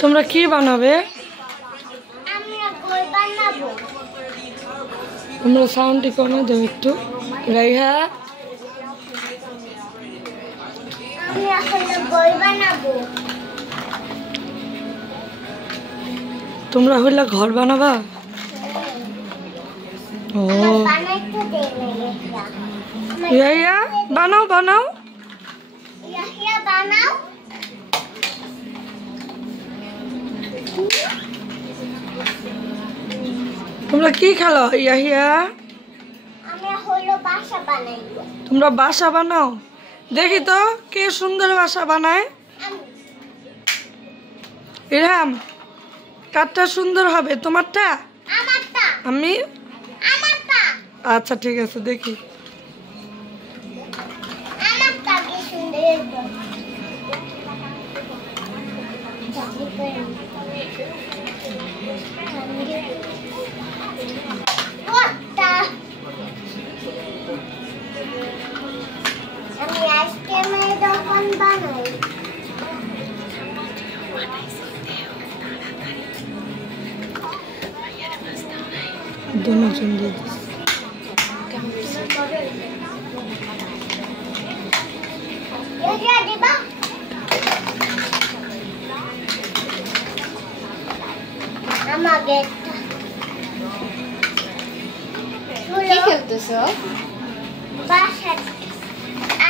তোমরা কি বানাবে? তোমরা সাউন্ডটি কমে দাও একটু। রাইহা তোমরা হইলা ঘর বানাবা? ও ইয়া বানাও বানাও। তোমরা কি খেলো? ইয়াহিয়া তোমরা বাসা বানাও? দেখি তো কে সুন্দর বাসা বানায়। ইরহাম কারটা সুন্দর হবে? তোমারটা? আমি? আচ্ছা ঠিক আছে দেখি। আমি আইসক্রিমের দোকান বানাই। दोनों चुन दे।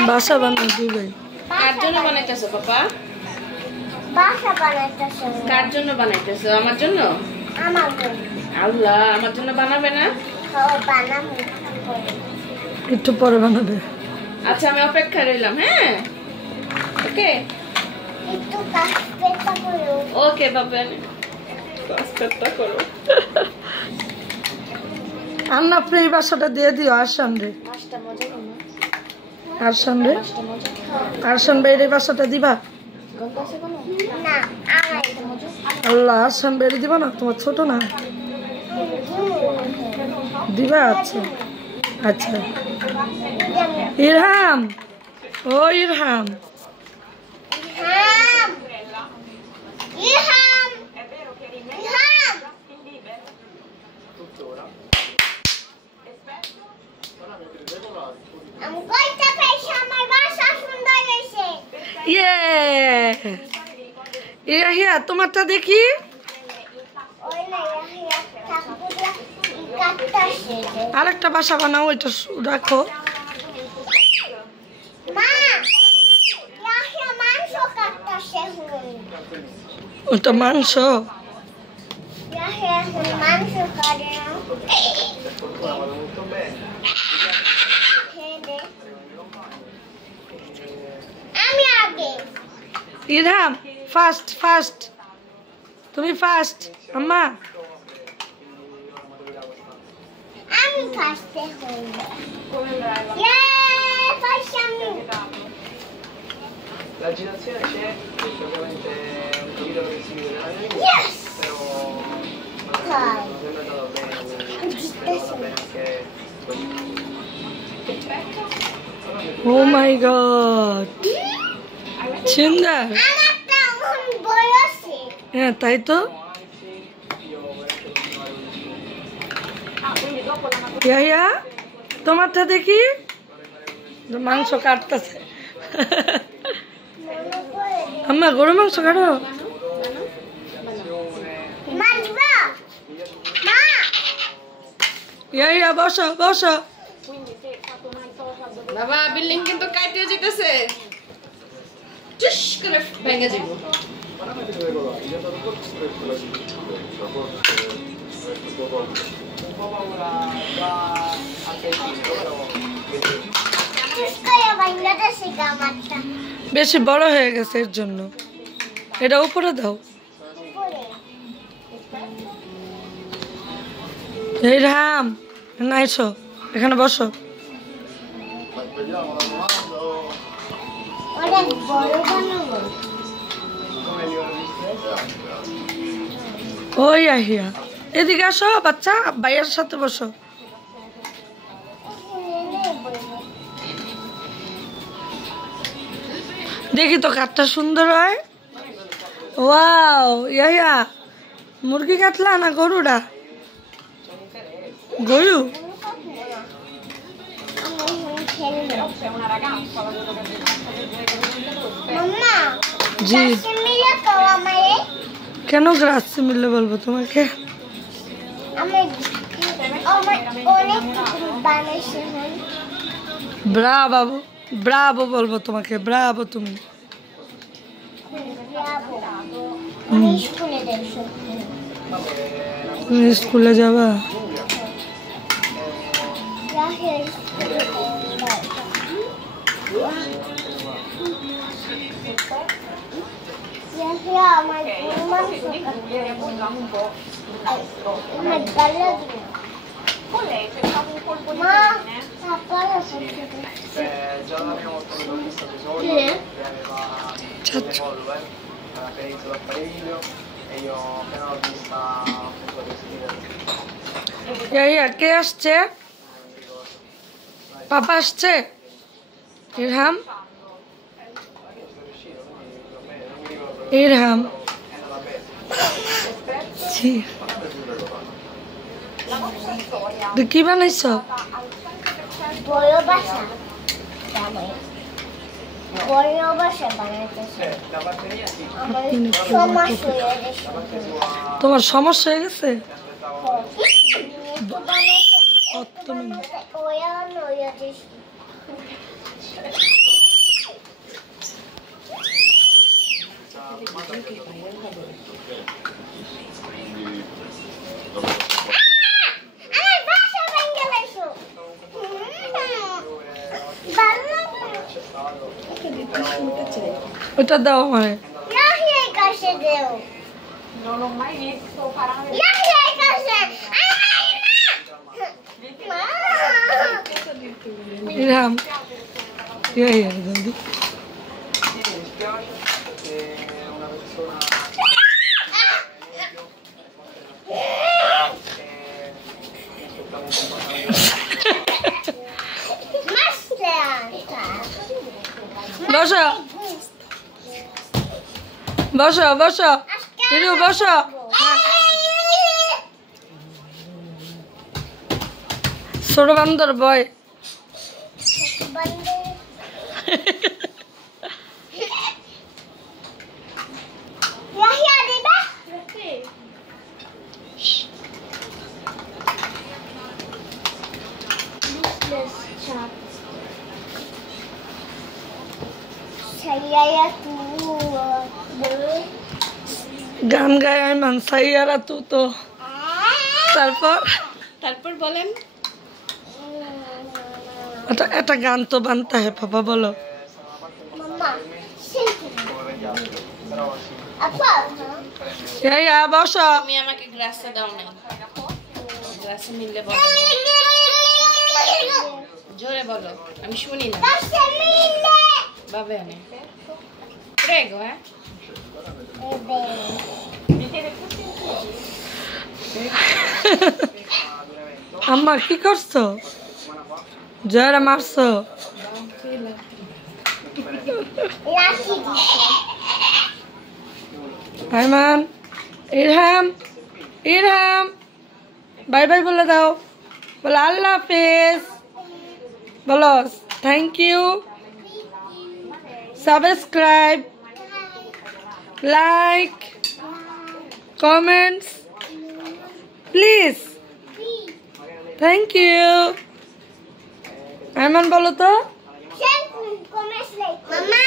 বাসা বানাই দিবে। কার জন্য বানাইতেছো পাপা? বাসা বানাইতেছো। কার জন্য বানাইতেছো? আমার জন্য? আমার জন্য। আল্লাহ, আমার জন্য বানাবে না? হ্যাঁ বানাবো। একটু পরে বানাবে। আচ্ছা আমি অপেক্ষা রইলাম। হ্যাঁ ওকে একটু কাজটা করো। ওকে বাবা কাজটা করো। আন্না প্রে বাসাটা দিয়ে দিও আরশান রে। মাছটা মজা না? আরশান রে, মাছটা মজা। আরশান ভাইয়ের এই বাসাটা দিবা? গন্ধ আছে কোনো? না আমার মজা। আল্লাহ আরশান ভাইয়ের দিবা না? তোমার ছোট না? দিবা? আচ্ছা আচ্ছা। ইরহাম ও ইরহাম ইয়ে ইয়াহিয়া তোমারটা দেখি। আরেকটা বাসা বানাও, ওইটা রাখো। ওটা মাংস। ইরহাম ফার্স্ট ফার্স্ট, তুমি ফার্স্ট। আম্মা আমি ফার্স্টে হই। ইয়ে ফাইশামি। La agitazione c'è, è ovviamente un capitolo che si vive nella mia vita, Yes! però Dai. non è andato bene, è andata bene anche così. ও মাই গড সুন্দর। আমারটা এখন বড় আছে। হ্যাঁ তাই তো। ইয়াহিয়া তোমারটা দেখি। মাংস কাটতেছে। আম্মা গরু মাংস কাটো। মাজবা মা ইয়াহিয়া বসো বসো। বাবা বিল্ডিং কিন্তু কাটিয়ে যেতেছে, চুশ করে ভেঙে যাবো। বেশি বড় হয়ে গেছে এর জন্য। এটা উপরে দাও। এই রাম নাইছো, এখানে বসো। ওই আহিয়া এদিকে আসো বাচ্চা, ভাইয়ের সাথে বসো। দেখি তো কাঠটা সুন্দর হয়। ওয়াও ইয়া মুরগি কাটলা না গরুটা? গরু। মাম্মা জি মিলে তো আমারে কেন গ্রাস মিললে বলবো তোমাকে? আমি অনেক বানাইছি হন ব্রাভো ব্রাভো বলবো তোমাকে, ব্রাভো তুমি। আমি স্কুলে দেখছি তুমি স্কুলে যাবা? Già l'abbiamo ottenuto questo episodio Sì. che aveva l'evolve, caratterizzo l'apparecchio e io appena l'ho vista appunto desidero. ইয়া কে আসছে? পাপা আসছে? ইরহাম ইরহাম জি তো কি বানাইছ? বড় বাসা বড় বাসা বানাইতেছে La batteria sì, আমার সমস্যা হয়ে গেছে তোমার সমস্যা হয়ে গেছে? তো বানাইতে কত মিনিট? ওয়া নয়া দিস ওটা দাও আমারে। ইরহাম ইয়া জলদি। mi dispiace perché una persona aspettavo un comportamento বসো বসো বসো ইরু বসো। ছোট বান্দর বয়। Saya tu গান গায় আইমান সাইয়ারা তু তো। তারপর বলেন একটা গান তো বানতে হয় পাপা বলো। Mama, senti. come per gli altri, però sì, Apa? ইয়া বসো। তুমি আমাকে গ্লাসটা দাও না, গ্লাসে মিললে বলো, জোরে বলো, আমি শুনি না। Lascia mille. Va bene, prego আম্মা কি করছো? জয়রা মারছো? Lasci di. Aiman Irham Irham bye bye বলে দাও, বলো আল্লাহ হাফেজ, বলো thank you, subscribe, like, comments please, thank you. Aiman বলো তো Senti come sei. Mamma.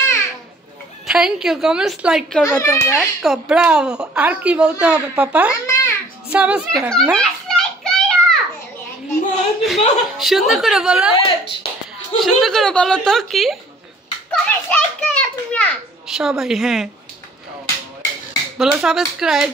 Thank you, comments like করবে তোমরা। ব্রাভো। আর কি বলতে হবে পাপা? সাবস্ক্রাইব না? সুন্দর করে বলো, সুন্দর করে বলো তো কি Come sei tu? সবাই। হ্যাঁ বলো সাবস্ক্রাইব।